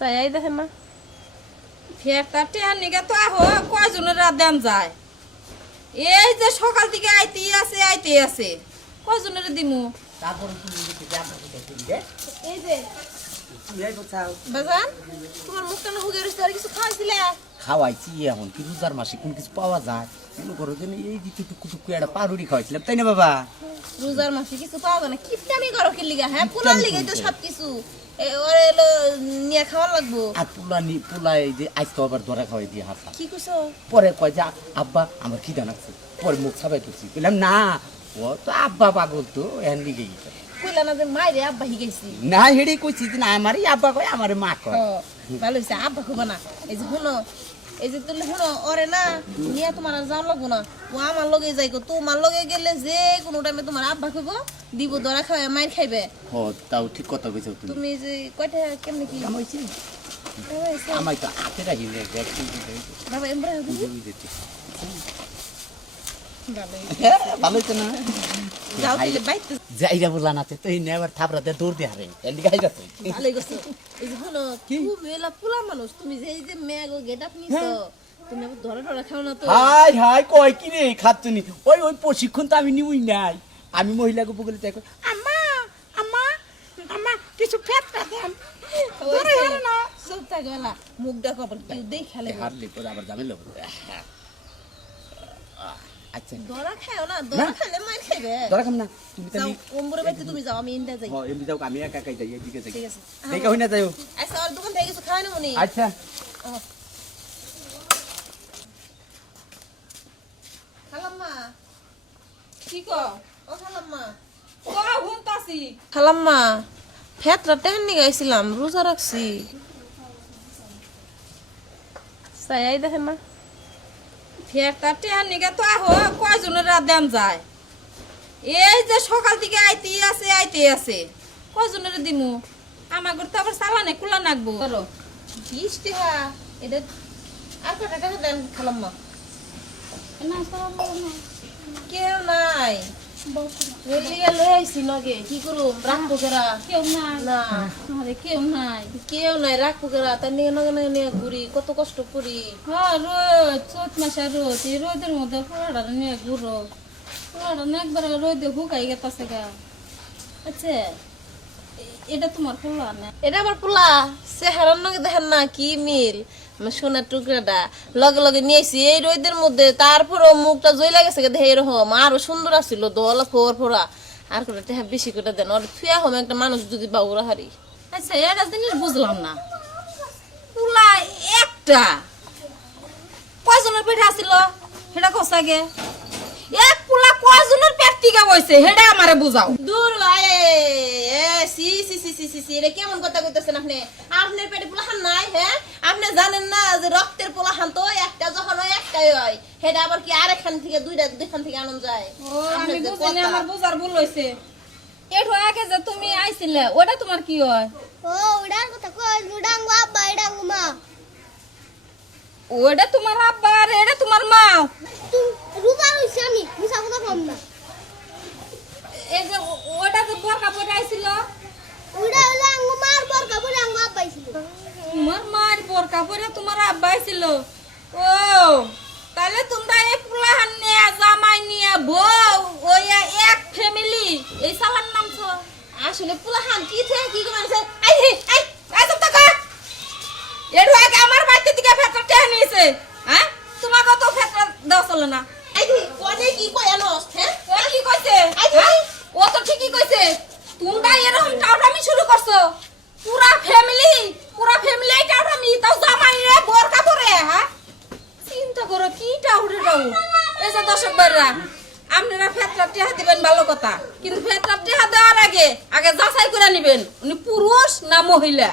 চাই দেখে মা ফেরটা টেহার নিগে তো আহো কয়জনের রাত দেন যায় এই যে সকাল থেকে আইতেই আছে কয়জনের দিমু তারপরে তুমি দেখতে যাবে দেখতে এই যে তুই এই কথা বাজান তোমার মুখ কেন হুগে রইছে আর কিছু খাওয়াইছিলে খাওয়াইছি এখন কি রোজার মাসে কোন কিছু পাওয়া যায় মনে করো যে এই যে টুকু টুকু একটা পাউরুটি খাওয়াইছিলাম তাই না বাবা রোজার মাসে কিছু পাওয়া যায় না কিপটামি করো কি লিগা হ্যাঁ পোলার লিগাই তো সব কিছু ওরে এলো নিয়ে খাওয়া লাগবো আর পোলা এই যে আজকে আবার ধরা খাওয়াই দিয়ে হাসা কি কইছো পরে কয় যে আব্বা আমার খিদা লাগছে পরে মুখ ছাপাই তুলছি বললাম না ও তো আব্বা পাগল তো এখান দিকে কইলা না যে মাইরে আব্বা হিগাইছি না হেডেই কইছি যে না আমারই আব্বা কয় আমারে মা কয় ভালো হইছে আব্বা খুব না এই যে শুনো এই যে তুমি শুনো ওরে না নিয়ে তোমার আর যাওয়া লাগবো না ও আমার লগে যাই গো তোমার লগে গেলে যে কোনো টাইমে তোমার আব্বা কইব দিব দরা খাওয়া মাইর খাইবে ও তাও ঠিক কথা কইছো তুমি তুমি যে কয়টা কেমনে কি কামাইছি আমায় তো হাতে রাখি দেখছি বাবা এমরা ভালো তো না যাও তাহলে বাইতে যাইরা বলা না তো এই নেবার থাপড়াতে দৌড় দিয়ে হারে এন্ডি গাই যাচ্ছে ভালোই গেছো এই যে শুনো তুমি এলা পোলা মানুষ তুমি যে এই যে মেগো গেটআপ নিছো তুমি আবার ধরা ধরা খাও না তো হাই হাই কয় কি রে খাচ্ছনি ওই প্রশিক্ষণ তো আমি নিউই নাই আমি মহিলাকে বলে তাই আম্মা আম্মা আম্মা কিছু ফেটটা দেন ধরে হারে না সব থাকবেলা মুখ দেখো আবার কেউ দেখালে হারলি পরে আবার জামেলা হবে আচ্ছা ধরা খাও না ধরা খেলে মার খাইবে ধরা খাম না তুমি যাও তাহলে ওমরে বাইতে তুমি যাও আমি ইন্ডা যাই হ্যাঁ এমনি যাও আমি একা একাই যাই এদিকে যাই ঠিক আছে দেখা হই না যাইও আচ্ছা আর দোকান থেকে কিছু খাওয়াই না মনি আচ্ছা খালাম্মা কি কও ও খালাম্মা কও হুনতাছি খালাম্মা ফেতরা টেন নিয়ে গাইছিলাম রোজা রাখছি চাই দেখে মা ফেরটা টেহার নিগে তো আহো কয়জনের রাত দেন যায় এই যে সকাল থেকে আইতেই আছে কয়জনের দিমু আমার ঘর তো আবার চালানে কুলা নাকবো করো 20 টাকা এটা আর কত টাকা দেন খালাম্মা কেউ নাই রেলিয়া লই আইছি নগে কি করু রাখবো কেরা কেউ নাই না আরে কেউ নাই কেউ নাই রাখবো কেরা তাই নিয়ে নগে নগে নিয়ে ঘুরি কত কষ্ট করি হ্যাঁ রোদ চোদ্দ মাসে রোদ এই রোদের মধ্যে পোড়াটা নিয়ে ঘুরো পোড়াটা নিয়ে একবার রোদে হুকাই গেতাছে গা আচ্ছা এটা তোমার পোলা না এটা আবার পোলা চেহারার নগে দেখেন না কি মিল আমার সোনার টুকরাটা লগে লগে নিয়েছি এই রোদের মধ্যে তারপরও মুখটা জইলা গেছে দেখে এরকম আরো সুন্দর আসছিল দলা ফোর ফোরা আর করে টেহা বেশি করে দেন ওর থুয়া হম একটা মানুষ যদি বাউরা হারি আচ্ছা এটা জিনিস বুঝলাম না পোলা একটা কয়জনের পেটে আসিল সেটা কষাগে এক পোলা কয়জনের পেট টিকা বইছে সেটা আমারে বুঝাও দূর আয়ে এ সি সি সি সি সি সি এটা কেমন কথা কইতেছেন আপনি আপনার পেটে পোলাহান নাই হ্যাঁ আপনি জানেন না যে রক্তের পোলাহান তো একটা যখন হয় একটাই হয় সেটা আবার কি আরেকখান থেকে দুইখান থেকে আনন্দ যায় ও আমি বুঝিনি আমার বুঝার ভুল হইছে এঠো আগে যে তুমি আইছিলে ওটা তোমার কি হয় ও উড়ার কথা কই লুডাঙ্গো আব্বা ইডাঙ্গো মা ওটা তোমার আব্বা আর এটা তোমার মা তুই রুবা হইছে আমি মিছা কথা কম না এই যে ওটা যে বোরকা পরে আইছিল উড়া হলো আঙ্গো মার পর কাবুল আঙ্গো আব্বা ছিল তোমার মার বোরকা পরে তোমার আব্বা আইছিল ও তাহলে তোমরা এক পুলাহান নিয়ে জামাই নিয়ে বউ ওই এক ফ্যামিলি এই সালার নাম তো আসলে পোলাহান কি থেকে কি কইছে আই আই আই তো টাকা এর আগে আমার বাড়িতে থেকে ফেটটা টেনে নিয়েছে হ্যাঁ তোমাকে তো ফেটটা দাও চলে না আই দি কোনে কি কই আনস হ্যাঁ ও কি কইছে হ্যাঁ? ও তো ঠিকই কইছে তোমরা এরকম টাউটামি শুরু করছো পুরা ফ্যামিলি এই টাউটামি তাও জামাই রে বোরকা পরে হ্যাঁ চিন্তা করো কি টাউরে টাউ এই যে দর্শক ভাইরা আপনারা ফেটটা টেহা দিবেন ভালো কথা কিন্তু ফেটটা টেহা দেওয়ার আগে যাচাই করে নেবেন উনি পুরুষ না মহিলা